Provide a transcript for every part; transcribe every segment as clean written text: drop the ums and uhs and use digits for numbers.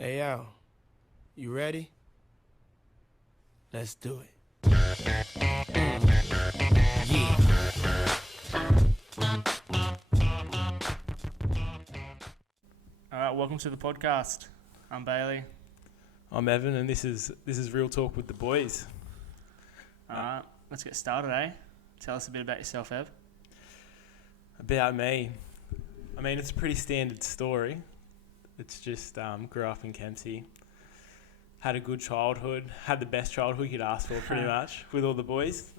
Hey, Al, you ready? Let's do it. Yeah. All right, welcome to the podcast. I'm Bailey. I'm Evan, and this is Real Talk with the boys. All right, let's get started, eh? Tell us a bit about yourself, Ev. About me, I mean, it's a pretty standard story. It's just grew up in Kempsey, had a good childhood, had the best childhood you could ask for, pretty much, with all the boys.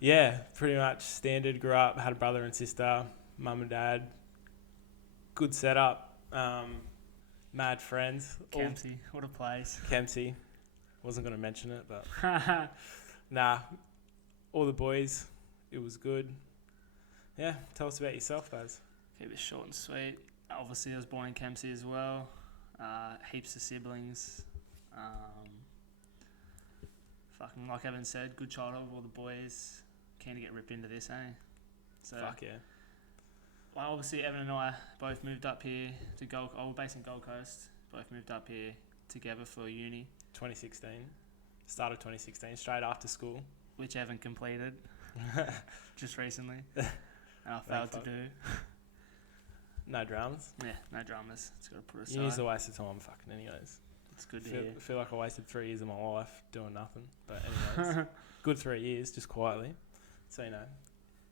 Yeah, pretty much standard. Grew up, had a brother and sister, mum and dad. Good setup. Mad friends. Kempsey, what a place. Kempsey. Wasn't going to mention it, but nah. All the boys. It was good. Yeah, tell us about yourself, Baz. Keep it short and sweet. Obviously, I was born in Kempsey as well. Heaps of siblings. Fucking, like Evan said, good childhood with all the boys. Keen to get ripped into this, eh? So, Fuck yeah. well, obviously, Evan and I both moved up here to Gold. Oh, we're based in Gold Coast. Both moved up here together for uni, 2016. Start of 2016, straight after school. which Evan completed just recently, and I failed to do. No dramas. Yeah, no dramas. It's got to put aside. Uni's a waste of time, fucking anyways. It's good to I hear. feel like I wasted 3 years of my life doing nothing. But anyways, good 3 years, just quietly. So, you know,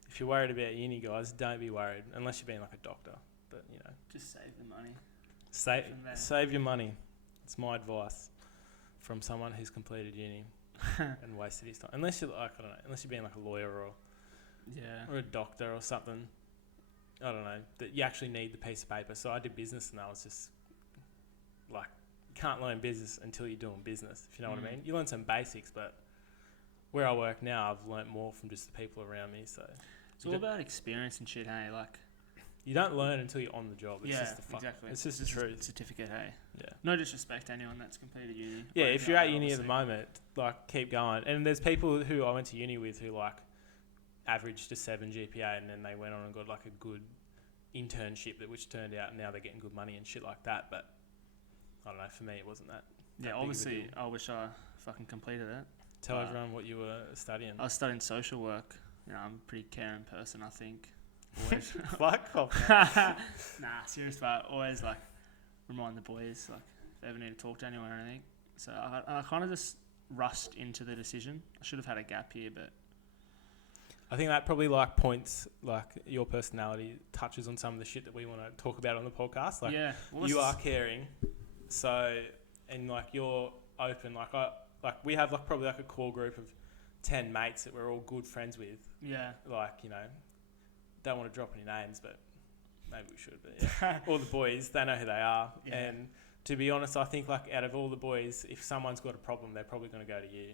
if you're worried about uni, guys, don't be worried, unless you're being like a doctor. But, you know, Just save the money. save your money. It's my advice from someone who's completed uni and wasted his time. Unless you're like, I don't know, unless you're being like a lawyer or a doctor or something. I don't know, that you actually need the piece of paper. So I did business, and I was just like, you can't learn business until you're doing business, if you know what I mean. You learn some basics, but where I work now, I've learnt more from just the people around me. So It's all about experience and shit, hey? Like, you don't learn until you're on the job. It's just the exactly. It's just the a truth. certificate, hey? Yeah. No disrespect to anyone that's completed uni. Yeah, Or if anything you're like at that, uni at the obviously. moment, like, keep going. And there's people who I went to uni with who, like, averaged a 7 GPA, and then they went on and got, like, a good internship, which turned out now they're getting good money and shit like that. But I don't know, for me, it wasn't that. Yeah, obviously, I wish I fucking completed it. Tell everyone what you were studying. I was studying social work. You know, I'm a pretty caring person, I think. Always. Fuck off. Nah, serious, but always, like, remind the boys, like, if they ever need to talk to anyone or anything. So I kind of just rushed into the decision. I should have had a gap here, but I think that probably, like, points, like, your personality touches on some of the shit that we want to talk about on the podcast. Like, yeah. you are caring, so, and, like, you're open. Like, we have, like, probably, like, a core group of 10 mates that we're all good friends with. Yeah. Like, you know, don't want to drop any names, but maybe we should. But yeah, all the boys, they know who they are. Yeah. And to be honest, I think, like, out of all the boys, if someone's got a problem, they're probably going to go to you.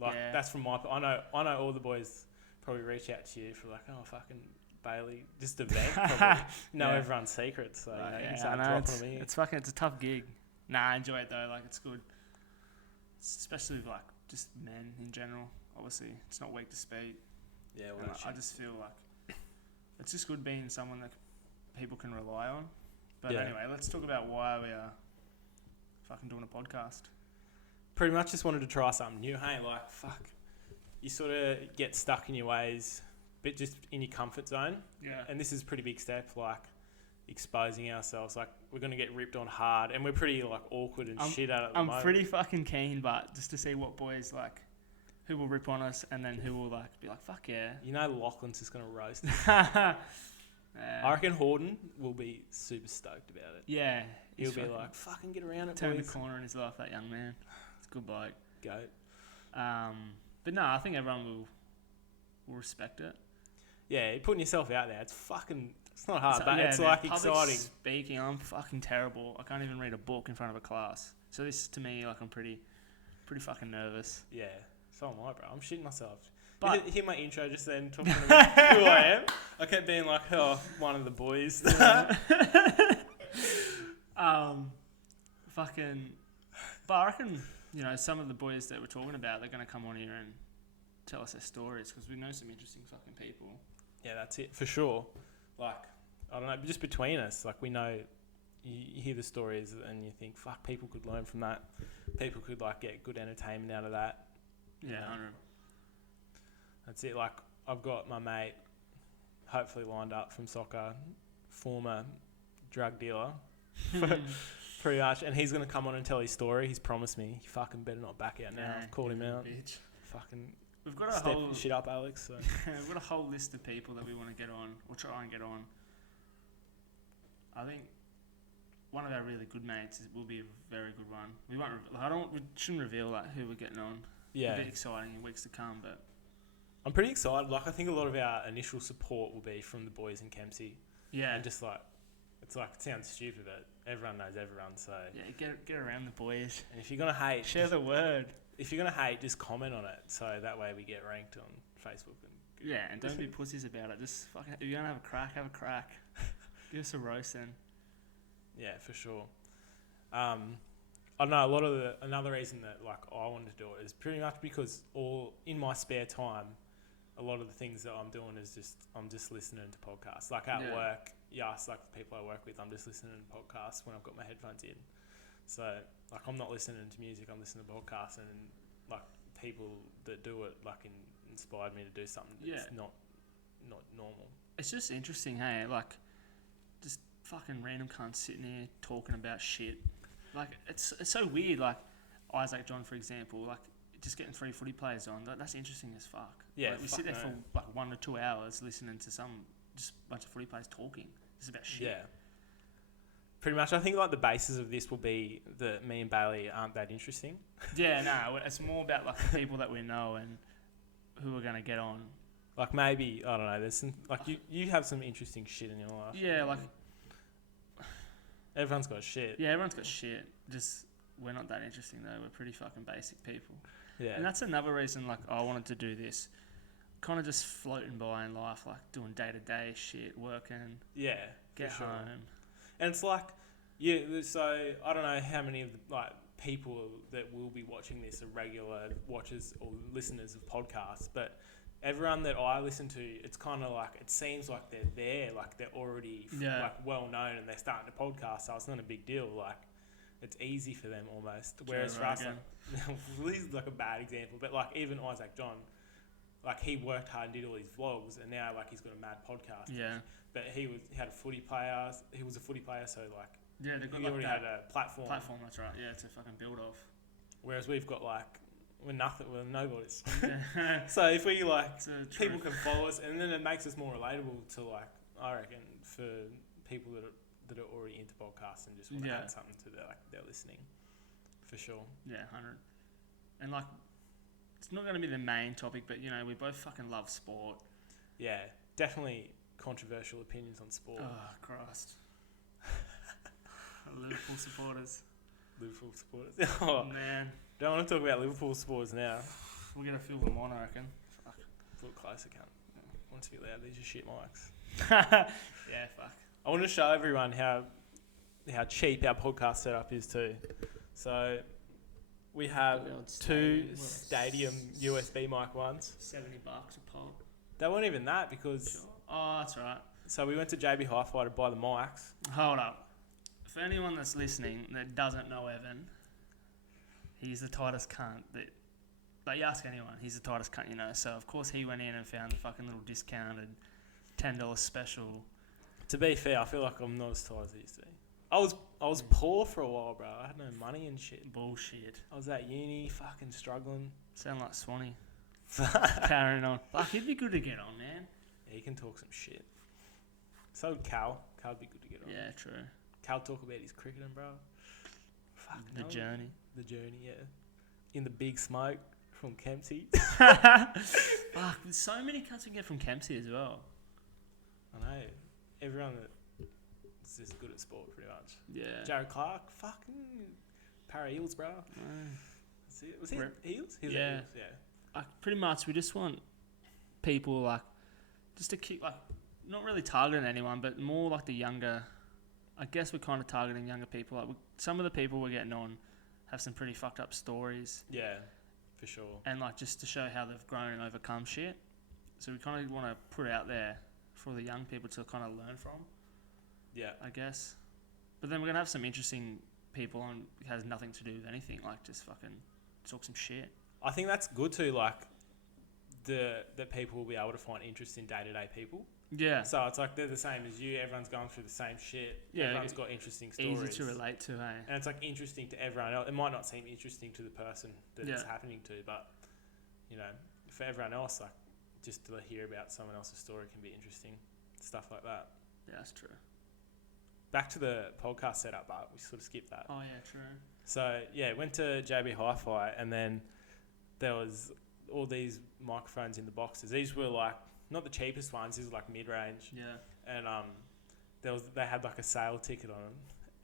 Like, Yeah. that's from my. I know all the boys probably reach out to you for, like, oh, fucking Bailey, just a vent. Probably know Yeah. everyone's secrets, so you know, you can I start know, dropping them in. it's a tough gig. Nah, I enjoy it though. Like, it's good, especially with, like, just men in general. Obviously, it's not weak to speak. Yeah, well, And that I shit. just feel like it's just good being someone that people can rely on. But Yeah. anyway, let's talk about why we are fucking doing a podcast. Pretty much just wanted to try something new. Hey, like, fuck, you sort of get stuck in your ways, but just in your comfort zone. Yeah. And this is a pretty big step, like, exposing ourselves. Like, we're going to get ripped on hard, and we're pretty, like, awkward and shit at the I'm moment. pretty fucking keen, but just to see what boys, like, who will rip on us and then who will, like, be like, fuck yeah. You know, Lachlan's just going to roast us. I reckon Horden will be super stoked about it. Yeah. He'll he's be fucking like, fucking get around it, turn the boys. corner in his life, that young man. It's a good bloke. Go. But no, I think everyone will respect it. Yeah, putting yourself out there, it's not hard, So, but yeah, it's, man, like, public exciting. Speaking, I'm fucking terrible. I can't even read a book in front of a class. So this, to me, like, I'm pretty fucking nervous. Yeah, so am I, bro. I'm shitting myself. But Hear my intro just then, talking about who I am. I kept being like, oh, one of the boys. fucking. But I reckon, you know, some of the boys that we're talking about, they're going to come on here and tell us their stories because we know some interesting fucking people. Yeah, that's it, for sure. Like, I don't know, just between us, like, we know you hear the stories and you think, fuck, people could learn from that. People could like get good entertainment out of that. Yeah, 100. That's it. Like I've got my mate, hopefully lined up from soccer, former drug dealer, pretty much, and he's gonna come on and tell his story. He's promised me. He fucking better not back out now. Yeah, I've called him out. Bitch. Fucking. We've got a step whole shit up, Alex. So. we've got a whole list of people that we want to get on or try and get on. I think one of our really good mates will be a very good one. We won't. We shouldn't reveal like who we're getting on. Yeah. It'll be exciting in weeks to come, but I'm pretty excited. Like I think a lot of our initial support will be from the boys in Kempsey. yeah, And just like, it's like, it sounds stupid, but everyone knows everyone. So. yeah, get around the boys. And if you're gonna hate, Share the word. If you're gonna hate, just comment on it. So that way we get ranked on Facebook. Yeah, and don't be pussies about it. Just fucking, if you're gonna have a crack, have a crack. Give us a roast then. Yeah, for sure. I don't know. Another reason that like I wanted to do it is pretty much because in my spare time, a lot of the things that I'm doing is I'm just listening to podcasts. Like at work, yes, like the people I work with, I'm just listening to podcasts when I've got my headphones in. So like I'm not listening to music, I'm listening to podcasts, and like people that do it like inspired me to do something that's not normal. It's just interesting, hey, like just fucking random cunts sitting here talking about shit. Like it's so weird. Like Isaac John, for example, like just getting 3 footy players on. That's interesting as fuck. Yeah, like, we sit there for like 1 to 2 hours listening to just bunch of footy players talking just about shit. Yeah. Pretty much, I think like the basis of this will be that me and Bailey aren't that interesting. Yeah, no, it's more about like the people that we know and who we're gonna get on. Like maybe, I don't know, there's some, like you have some interesting shit in your life. Yeah, like everyone's got shit. Yeah, everyone's got shit. Just we're not that interesting though. We're pretty fucking basic people. Yeah. And that's another reason like I wanted to do this. Kind of just floating by in life, like doing day-to-day shit, working. Yeah. Get for sure. home. And it's like, so I don't know how many of the like people that will be watching this are regular watchers or listeners of podcasts, but everyone that I listen to, it's kind of like, it seems like they're there, like they're already like well known and they're starting a podcast, so it's not a big deal. Like it's easy for them almost. Whereas for us, like, this is like a bad example, but like even Isaac John, like he worked hard and did all these vlogs, and now like he's got a mad podcast. Yeah. But he had a footy player. He was a footy player, so like yeah, they've got he like already had a platform. Platform, that's right. Yeah, to fucking build off. Whereas we've got like we're nobody's. So if we like people can follow us, and then it makes us more relatable to like I reckon for people that are already into podcasts and just want to add something to their listening. For sure. Yeah, 100. And like, it's not going to be the main topic, but you know, we both fucking love sport. Yeah, definitely controversial opinions on sport. Oh Christ. Liverpool supporters. Oh man. Don't want to talk about Liverpool supporters now. We're going to fill them on, I reckon. Fuck. A little closer, cunt. Want to be loud, these are shit mics. Yeah, fuck. I want to show everyone how cheap our podcast setup is too. So we have 2 stadium USB mic ones. $70 a pop. They weren't even that because... Sure. Oh, that's right. So we went to JB Hi-Fi to buy the mics. Hold up. For anyone that's listening that doesn't know Evan, he's the tightest cunt that... Like, you ask anyone, he's the tightest cunt you know. So, of course, he went in and found the fucking little discounted $10 special. To be fair, I feel like I'm not as tight as I used to be. I was poor for a while, bro. I had no money and shit. Bullshit. I was at uni, fucking struggling. Sound like Swanee. Carrying on. Fuck, he'd be good to get on, man. Yeah, he can talk some shit. So would Cal. Cal'd be good to get on. Yeah, true. Cal talk about his cricketing, bro. Fuck, The journey. The journey, yeah. In the big smoke from Kempsey. Fuck, there's so many cunts we can get from Kempsey as well. I know. Everyone that's just good at sport, pretty much. Yeah. Jared Clark, fucking Para Eels, bro. That's it. Was he Eels? He was yeah. Eels, yeah. Like, pretty much, we just want people, like, just to keep, like, not really targeting anyone, but more like the younger... I guess we're kind of targeting younger people. Like, some of the people we're getting on have some pretty fucked up stories. Yeah, for sure. And, like, just to show how they've grown and overcome shit. So we kind of want to put it out there for the young people to kind of learn from. Yeah. I guess. But then we're gonna have some interesting people on. It has nothing to do with anything. Like just fucking talk some shit. I think that's good too. Like that people will be able to find interest in day-to-day people. Yeah. So it's like they're the same as you. Everyone's going through the same shit. Yeah. Everyone's got interesting stories. Easy to relate to, hey. And it's like interesting to everyone else. It might not seem interesting to the person that it's happening to, but you know, for everyone else, like just to hear about someone else's story can be interesting. Stuff like that. Yeah, that's true. Back to the podcast setup, but we sort of skipped that. Oh yeah, true. So yeah, went to JB Hi-Fi, and then there was all these microphones in the boxes. These were like not the cheapest ones. These were like mid-range. Yeah. And they had like a sale ticket on them,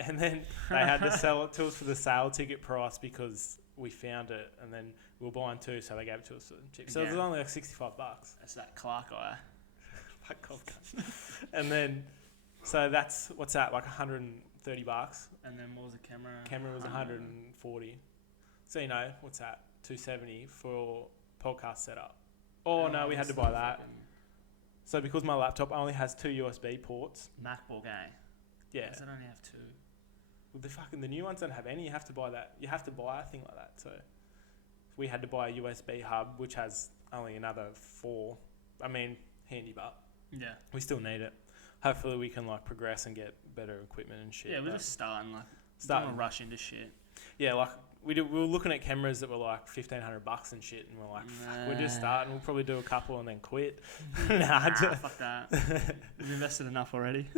and then they had to sell it to us for the sale ticket price because we found it, and then we were buying two, so they gave it to us for cheap. So it was only like $65. That's that Clark eye. And then, so that's what's that, like $130. And then what was the camera? Camera was 140. So you know what's that, $270 for podcast setup. Oh no, we had to buy that. So because my laptop only has 2 USB ports. MacBook, eh? Yeah. Does it only have 2? Well, the new ones don't have any. You have to buy that. You have to buy a thing like that. So we had to buy a USB hub, which has only another 4. I mean, handy, but yeah, we still need it. Hopefully we can like progress and get better equipment and shit. Yeah, we're just starting. Don't want to rush into shit. Yeah, like we were looking at cameras that were like $1,500 and shit, and we're like, fuck, we're just starting. We'll probably do a couple and then quit. Fuck that. We've invested enough already.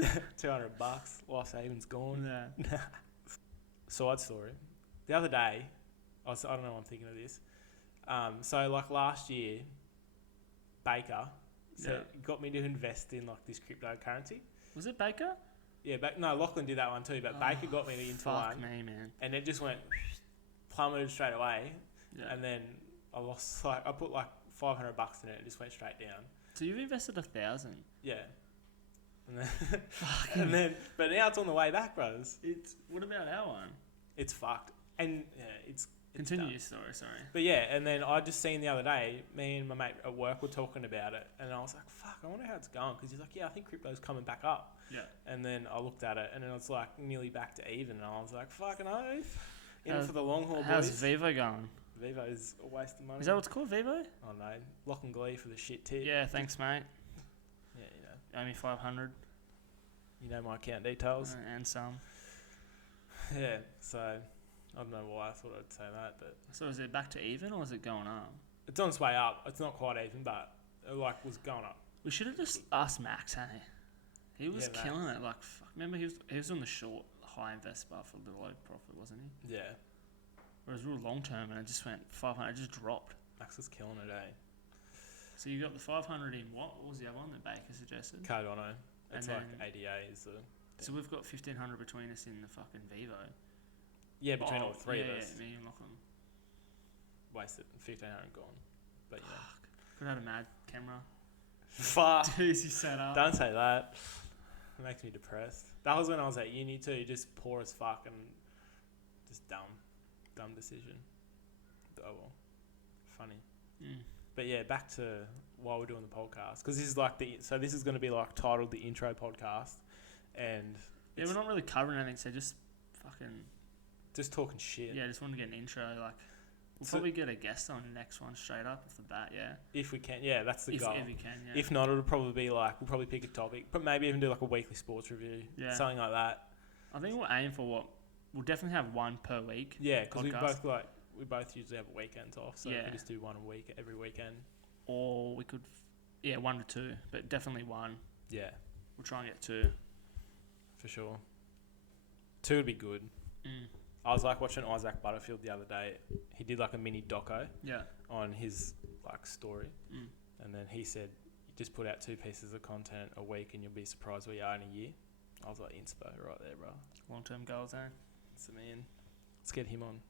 $200, life savings gone. Yeah. Side story. The other day, I don't know why I'm thinking of this. So like last year, Baker got me to invest in like this cryptocurrency. Was it Baker? Yeah, no, Lachlan did that one too, but Baker got me into one. Fuck me, man. And it just went plummeted straight away. Yeah. And then I put like $500 in it. It just went straight down. So you've invested 1,000. Yeah. And then, but now it's on the way back, bros. What about our one? It's fucked. And yeah, it's Continue done. your story, sorry. But yeah, and then I just seen the other day, me and my mate at work were talking about it, and I was like, fuck, I wonder how it's going, because he's like, yeah, I think crypto's coming back up. Yeah. And then I looked at it, and then it's like nearly back to even, and I was like, fucking oath. In it for the long haul, boys. How's Vivo going? Vivo's a waste of money. Is that what it's called, Vivo? Oh no, Lock and Glee for the shit tip. Yeah, thanks, mate. Yeah, you know. Only 500. You know my account details. And some. Yeah, so I don't know why I thought I'd say that, but So is it back to even or is it going up? it's on its way up. It's not quite even, but it was going up. We should have just asked Max, hey? He was Yeah, killing it. Like, fuck. Remember, he was on the short, high invest bar for the low profit, wasn't he? Yeah, Whereas we were long term and it just went 500. It just dropped. Max was killing it, eh? So you got the 500 in what? What was the other one that Baker suggested? Cardano. It's And like then- ADA is the. So we've got 1,500 between us in the fucking Vivo. Yeah, between all three of us. Yeah, me and Lachlan. Wasted. 1,500 gone. But yeah. Could have had a mad camera. Fuck. Doozy setup. Don't say that. It makes me depressed. That was when I was at uni too. Just poor as fuck and just dumb. Dumb decision. Oh well. Funny. Mm. But yeah, back to why we're doing the podcast. Because this is like this is going to be like titled the intro podcast. And yeah, we're not really covering anything, so just fucking... Just talking shit. Yeah, just want to get an intro. Like, we'll probably get a guest on the next one straight up off the bat, yeah. If we can, yeah, that's the goal. If we can, yeah. If not, it'll probably be like, we'll probably pick a topic, but maybe even do like a weekly sports review. Yeah. Something like that. I think we'll aim for we'll definitely have one per week. Yeah, because we podcast. both usually have weekends off, so we can just do one a week every weekend. Or we could, 1 to 2, but definitely one. Yeah. We'll try and get 2. For sure. 2 would be good. Mm. I was like watching Isaac Butterfield the other day. He did like a mini doco on his like story. Mm. And then he said, you just put out 2 pieces of content a week and you'll be surprised where you are in a year. I was like, inspo right there, bro. Long-term goals, eh? That's the man. Let's get him on.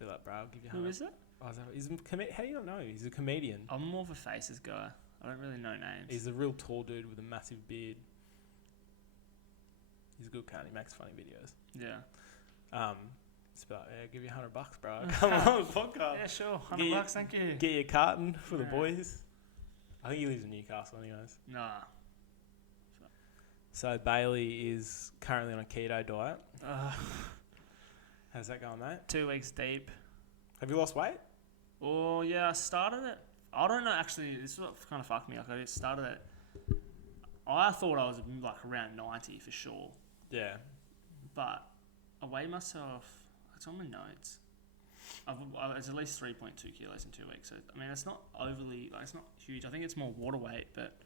Be like, bro, I'll give you Who is it? How do you not know? He's a comedian. I'm more of a faces guy. I don't really know names. He's a real tall dude with a massive beard. He's a good cunt. He makes funny videos. Yeah. It's about, give you $100, bro. Come on, podcast. Yeah, sure. $100, thank you. Get your carton for the boys. I think he lives in Newcastle anyways. Nah. So Bailey is currently on a keto diet. How's that going, mate? 2 weeks deep. Have you lost weight? Oh, yeah, I started it. I don't know, actually. This is what kind of fucked me. Like, I started it. I thought I was like around 90 for sure. Yeah. But I weighed myself. It's on my notes. It's at least 3.2 kilos in 2 weeks. So, I mean, it's not overly, like, it's not huge. I think it's more water weight, but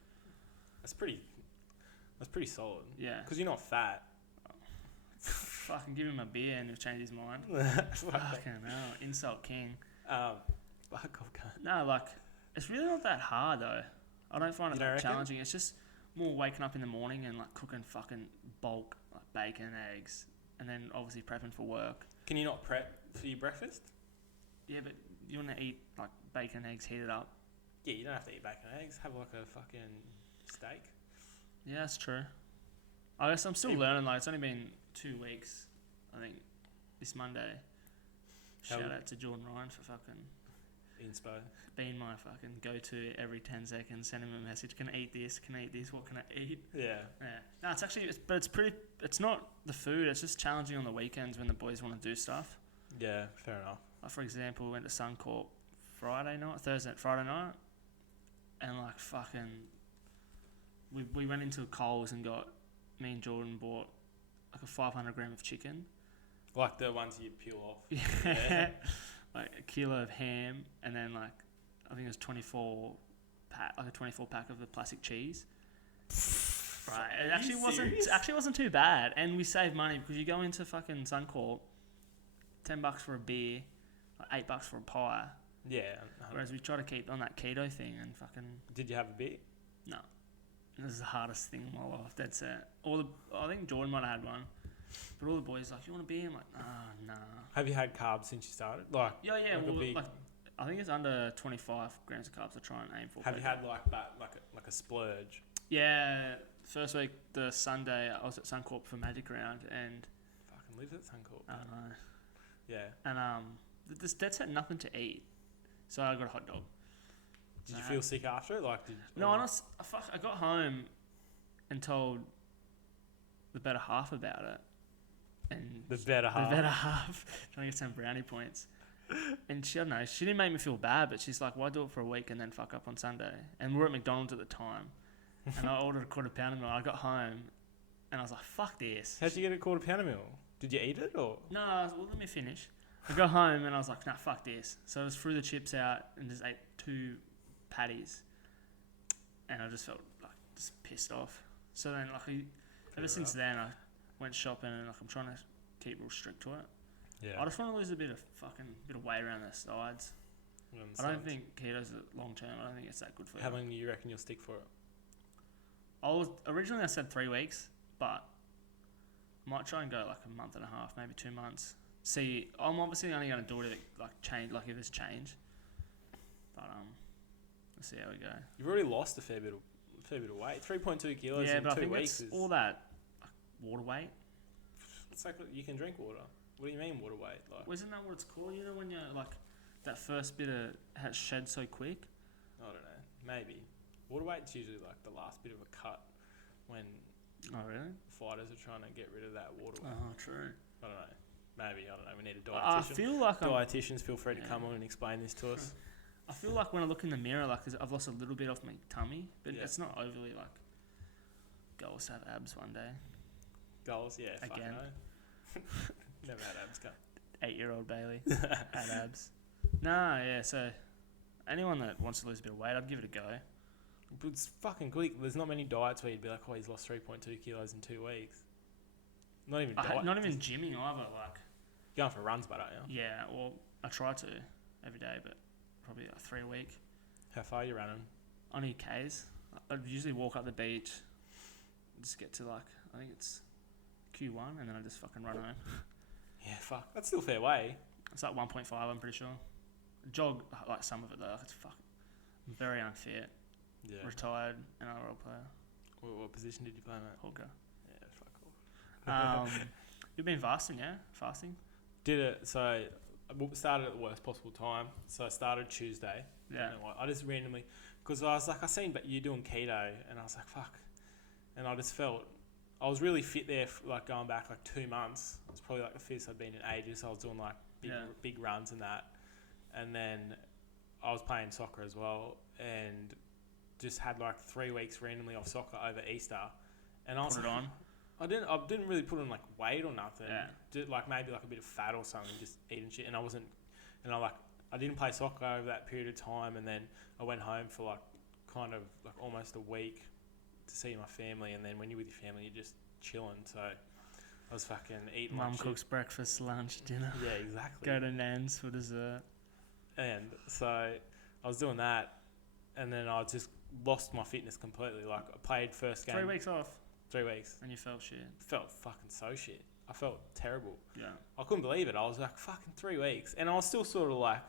That's pretty solid. yeah. Because you're not fat. Fucking give him a beer and he'll change his mind. Fucking hell. Insult king. Fuck off, cunt. No, like, it's really not that hard, though. I don't find it that challenging. It's just more waking up in the morning and, like, cooking fucking bulk, like, bacon and eggs. And then, obviously, prepping for work. Can you not prep for your breakfast? Yeah, but you want to eat, like, bacon and eggs heated up. Yeah, you don't have to eat bacon and eggs. Have, like, a fucking steak. Yeah, that's true. I guess I'm still learning. Like, it's only been 2 weeks, I think, this Monday. Shout out to Jordan Ryan for fucking inspo. Being my fucking go-to every 10 seconds. Send him a message. Can I eat this? Can I eat this? What can I eat? Yeah. No, it's actually, it's not the food. It's just challenging on the weekends when the boys want to do stuff. Yeah, fair enough. Like, for example, we went to Suncorp Friday night. And, like, fucking, we went into Coles and me and Jordan bought, like, a 500 gram of chicken. Like the ones you peel off. Yeah. Like a kilo of ham, and then, like, I think it was 24 pack of the plastic cheese. Right. It actually wasn't too bad, and we saved money because you go into fucking Suncorp, $10 for a beer, like $8 for a pie. Yeah. Whereas we try to keep on that keto thing and fucking. Did you have a beer? No. This is the hardest thing in my life. That's it. I think Jordan might have had one. But all the boys like, you want a beer? I'm like, nah. Have you had carbs since you started? Like, yeah. Like, I think it's under 25 grams of carbs I try and aim for. Have you had like that, like a splurge? Yeah. First week, the Sunday, I was at Suncorp for Magic Round and. Fucking live at Suncorp. I know. Yeah. And this Dad had nothing to eat, so I got a hot dog. Did you feel sick after it? No, I got home and told the better half about it. And the better half. Trying to get some brownie points. And I don't know, she didn't make me feel bad, but she's like, why do it for a week and then fuck up on Sunday? And we were at McDonald's at the time. And I ordered a quarter pounder meal. I got home and I was like, fuck this. How'd you get a quarter pounder meal? Did you eat it or? No, let me finish. I got home and I was like, nah, fuck this. So I just threw the chips out and just ate 2 patties. And I just felt like just pissed off. So then, like, ever since then, I went shopping and, like, I'm trying to keep real strict to it. Yeah. I just want to lose a bit of weight around the sides. I don't think keto's long term. I don't think it's that good for you. How long do you reckon you'll stick for it? Originally I said 3 weeks, but I might try and go like a month and a half, maybe 2 months. See, I'm obviously only going to do it if if there's change. But let's see how we go. You've already lost a fair bit of weight. 3.2 kilos in 2 weeks. Yeah, but I think it's all that water weight. It's like you can drink water. What do you mean water weight? Like, well, isn't that what it's called? You know when you're like that first bit of has shed so quick. I don't know. Maybe water weight's usually like the last bit of a cut when. Oh really? Fighters are trying to get rid of that water weight. Oh, true. I don't know. Maybe I don't know. We need a dietitian. I feel like dietitians feel free to come on and explain this to us. I feel like when I look in the mirror, like I've lost a little bit off my tummy, but it's not overly like. Goals to have abs one day. Goals, yeah. Again. Never had abs, cut. 8-year-old Bailey had abs. Nah, yeah. So anyone that wants to lose a bit of weight, I'd give it a go. But it's fucking quick. There's not many diets where you'd be like, oh, he's lost 3.2 kilos in 2 weeks. Not even gymming either. Like going for runs, but aren't you? Yeah. Well, I try to every day, but probably like 3 a week. How far are you running? Only K's. I'd usually walk up the beach, just get to like I think it's Q1, and then I just fucking run home. Yeah, fuck. That's still a fair way. It's like 1.5, I'm pretty sure. Jog, like some of it though. It's fucking very unfit. Yeah. Retired NRL player. What position did you play, mate? Hooker. Yeah, fuck off. You've been fasting, yeah? Fasting? Did it. So I started at the worst possible time. So I started Tuesday. Yeah. I just randomly, because I was like, I seen you doing keto, and I was like, fuck. And I just felt I was really fit there, like going back like 2 months. It was probably like the fittest I'd been in ages. So I was doing like big runs and that. And then I was playing soccer as well, and just had like 3 weeks randomly off soccer over Easter. And I was Put it on. I didn't really put on like weight or nothing. Yeah. Just like maybe like a bit of fat or something, just eating shit. And I didn't play soccer over that period of time, and then I went home for like kind of like almost a week to see my family. And then when you're with your family, you're just chilling. So I was fucking eating. Mum cooks breakfast, lunch, dinner. Yeah, exactly. Go to Nan's for dessert. And so I was doing that, and then I just lost my fitness completely. Like I played first game. 3 weeks off. 3 weeks. And you felt shit. Felt fucking so shit. I felt terrible. Yeah. I couldn't believe it. I was like, fucking 3 weeks. And I was still sort of like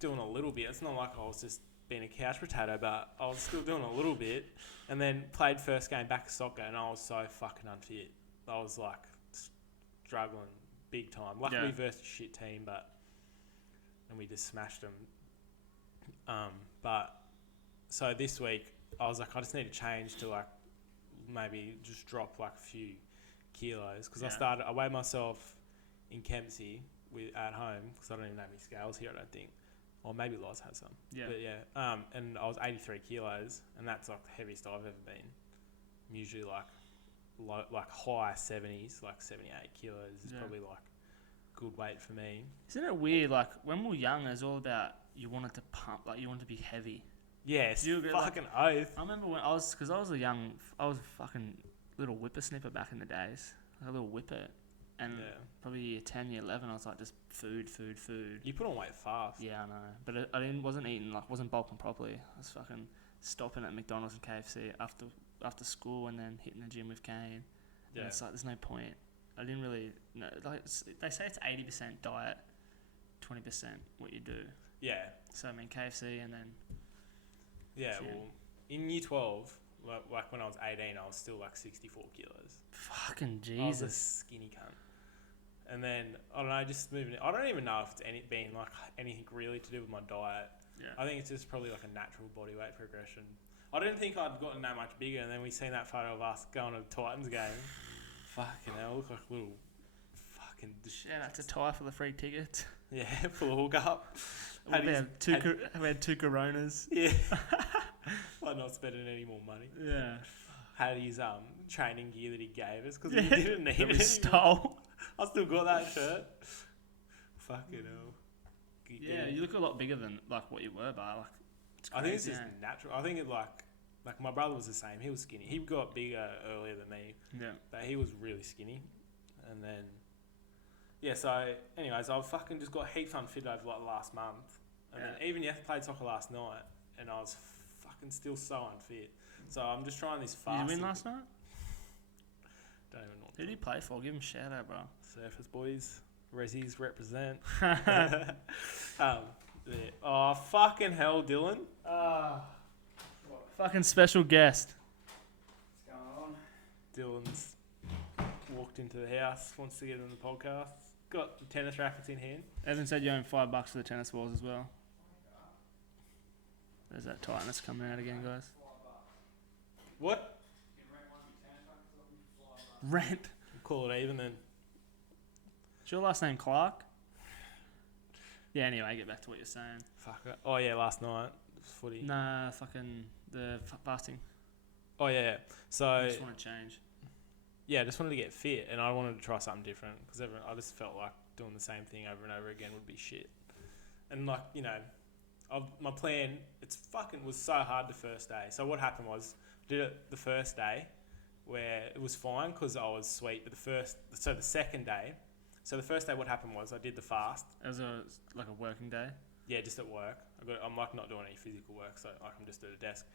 doing a little bit. It's not like I was just being a couch potato, but I was still doing a little bit. And then played first game back to soccer, and I was so fucking unfit. I was like struggling big time. Luckily versus a shit team, and we just smashed them. But so this week, I was like, I just need to change to like maybe just drop like a few kilos, because I weighed myself in Kempsey at home, because I don't even have any scales here, I don't think, or maybe Loz has some. But and I was 83 kilos, and that's like the heaviest I've ever been. I'm usually like high 70s, like 78 kilos is probably like good weight for me. Isn't it weird? Like when we were young, it was all about you wanted to pump, like you wanted to be heavy. Yes, fucking oath. I remember when I was a fucking little whippersnipper back in the days, like a little whipper, and probably year 10, year 11, I was like just food. You put on weight fast. Yeah, I know, but I wasn't eating, like wasn't bulking properly. I was fucking stopping at McDonald's and KFC after school, and then hitting the gym with Kane. Yeah, and it's like there's no point. I didn't really know. Like they say it's 80% diet, 20% what you do. Yeah. So I mean KFC and then. Yeah, well, in year 12, like when I was 18, I was still like 64 kilos. Fucking Jesus. I was a skinny cunt. And then, I don't know, just moving. I don't even know if it's been like anything really to do with my diet. Yeah. I think it's just probably like a natural body weight progression. I didn't think I'd gotten that much bigger, and then we seen that photo of us going to the Titans game. Fucking hell, look like little fucking... Shout out to Ty for the free ticket. Yeah, for the hookup. We had two Coronas. Yeah. Like not spending any more money. Yeah. Had his training gear that he gave us, because he didn't need it. Stole. I still got that shirt. Fucking hell. Yeah, you look a lot bigger than like what you were, but like it's crazy. I think it's just natural. I think it like my brother was the same. He was skinny. He got bigger earlier than me. Yeah. But he was really skinny. And then so anyways, I fucking just got heaps unfit over like last month. And then even played soccer last night, and I was fucking still so unfit. So I'm just trying this fast. Did you win last night? Don't even know. Who did you play for? Give him a shout out, bro. Surface boys. Resis represent. Oh, fucking hell, Dylan. Fucking special guest. What's going on? Dylan's walked into the house, wants to get on the podcast. Got the tennis rackets in hand. Evan said you own $5 for the tennis balls as well. There's that tightness coming out again, guys. What? Rent. Call it even then. Is your last name Clark? Yeah, anyway, get back to what you're saying. Fuck it. Oh, yeah, last night. Footy. Nah, fucking the fasting. Oh, yeah. So... I just want to change. Yeah, I just wanted to get fit, and I wanted to try something different, because I just felt like doing the same thing over and over again would be shit. And like, you know, my plan, was so hard the first day. So what happened was, I did it the first day, where it was fine because I was sweet, but the second day, so the first day what happened was I did the fast. It was like a working day? Yeah, just at work. I'm like not doing any physical work, so like I'm just at a desk.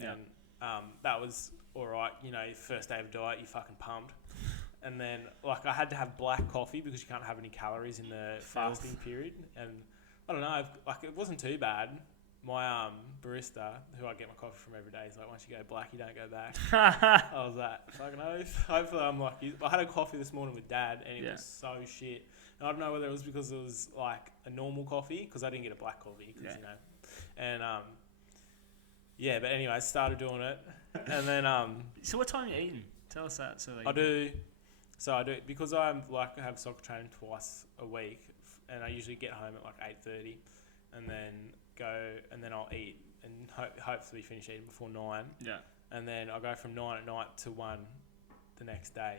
Yeah. And that was alright, you know, first day of diet, you fucking pumped. And then like I had to have black coffee because you can't have any calories in the fasting period. And I don't know, like it wasn't too bad. My barista, who I get my coffee from every day, is like, once you go black, you don't go back. I was like, fucking oath. Hopefully I'm lucky. I had a coffee this morning with Dad, and it was so shit. And I don't know whether it was because it was like a normal coffee, because I didn't get a black coffee, you know. And but anyway, I started doing it. And then... So what time are you eating Tell us that. I do because I have soccer training twice a week, and I usually get home at like 8:30, and then I'll eat and hopefully finish eating before 9. Yeah. And then I'll go from 9 at night to 1 the next day.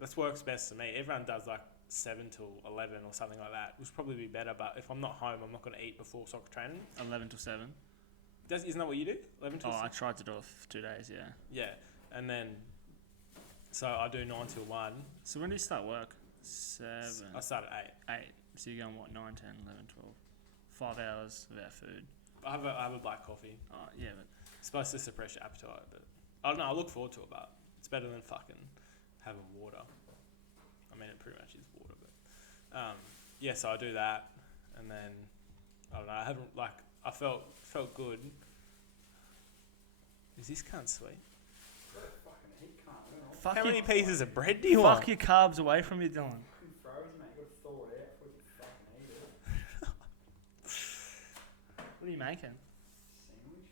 That works best for me. Everyone does like 7 till 11 or something like that, which would probably be better. But if I'm not home, I'm not going to eat before soccer training. 11 till 7. Isn't that what you do? 11 till 7? I tried to do it for 2 days, yeah. Yeah. And then, so I do 9 till 1. So when do you start work? 7. I start at 8. 8. So you're going, what, 9, 10, 11, 12? 5 hours without food. I have a black coffee. Oh, yeah, but... It's supposed to suppress your appetite, but... I don't know, I look forward to it, but it's better than fucking having water. I mean, it pretty much is water, but... yeah, so I do that, and then... I don't know, I haven't, like... I felt good. Is this cunt sweet? How many pieces of bread do you want? Fuck your carbs away from you, Dylan. What are you making? Sandwich?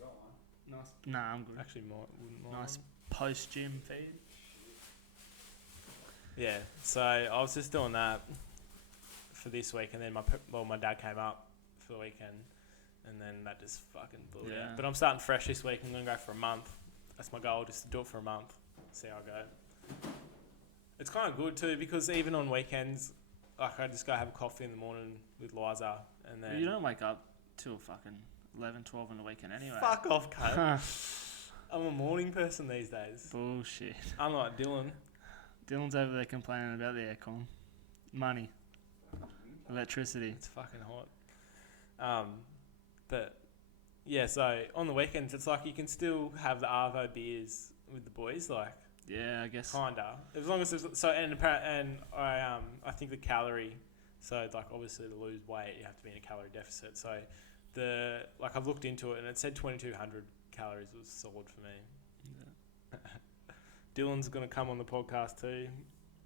Got one. Nice. Nah, I'm good. Actually, wouldn't mind. Nice post-gym feed. Yeah, so I was just doing that for this week, and then my dad came up for the weekend, and then that just fucking blew it out. But I'm starting fresh this week. I'm going to go for a month. That's my goal, just to do it for a month, see how I go. It's kind of good too, because even on weekends, like I just go have a coffee in the morning with Liza, and then... Well, you don't wake up till fucking 11, 12 on the weekend anyway. Fuck off, cunt. I'm a morning person these days. Bullshit. Unlike Dylan. Dylan's over there complaining about the aircon. Money. Electricity. It's fucking hot. But yeah, so on the weekends, it's like you can still have the Arvo beers with the boys, like... Yeah, I guess. Kinda. As long as there's... So, and I think the calorie... So, like, obviously to lose weight, you have to be in a calorie deficit. So, I've looked into it, and it said 2,200 calories was solid for me. Yeah. Dylan's going to come on the podcast too.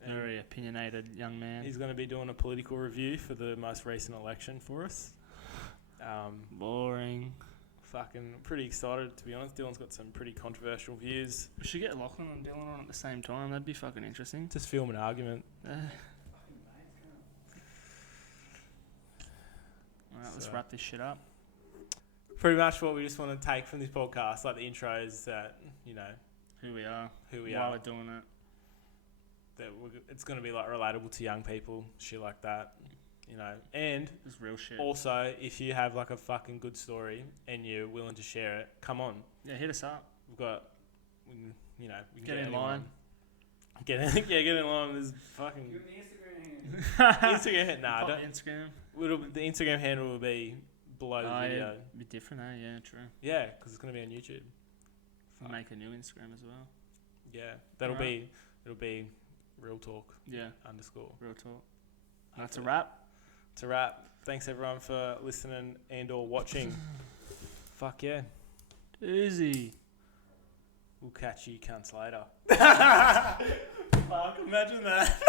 Very opinionated young man. He's going to be doing a political review for the most recent election for us. Boring. Fucking pretty excited, to be honest. Dylan's got some pretty controversial views. We should get Lachlan and Dylan on at the same time. That'd be fucking interesting. Just film an argument. Alright, let's wrap this shit up. Pretty much what we just want to take from this podcast, like the intro, is that, you know... Who we are. Why we're doing it. That it's going to be, like, relatable to young people, shit like that. You know, and it's real shit. Also, if you have like a fucking good story and you're willing to share it, come on. Yeah, hit us up. We can get in line. Get in line. There's fucking Give me the Instagram handle. Nah, don't. Instagram. The Instagram handle will be below the video. Yeah, be different, eh? Yeah, true. Yeah, because it's gonna be on YouTube. We'll make a new Instagram as well. Yeah, it'll be real talk. Yeah. _ real talk. That's a wrap. It's a wrap. Thanks everyone for listening and or watching. Fuck yeah. Easy. We'll catch you cunts later. Fuck, imagine that.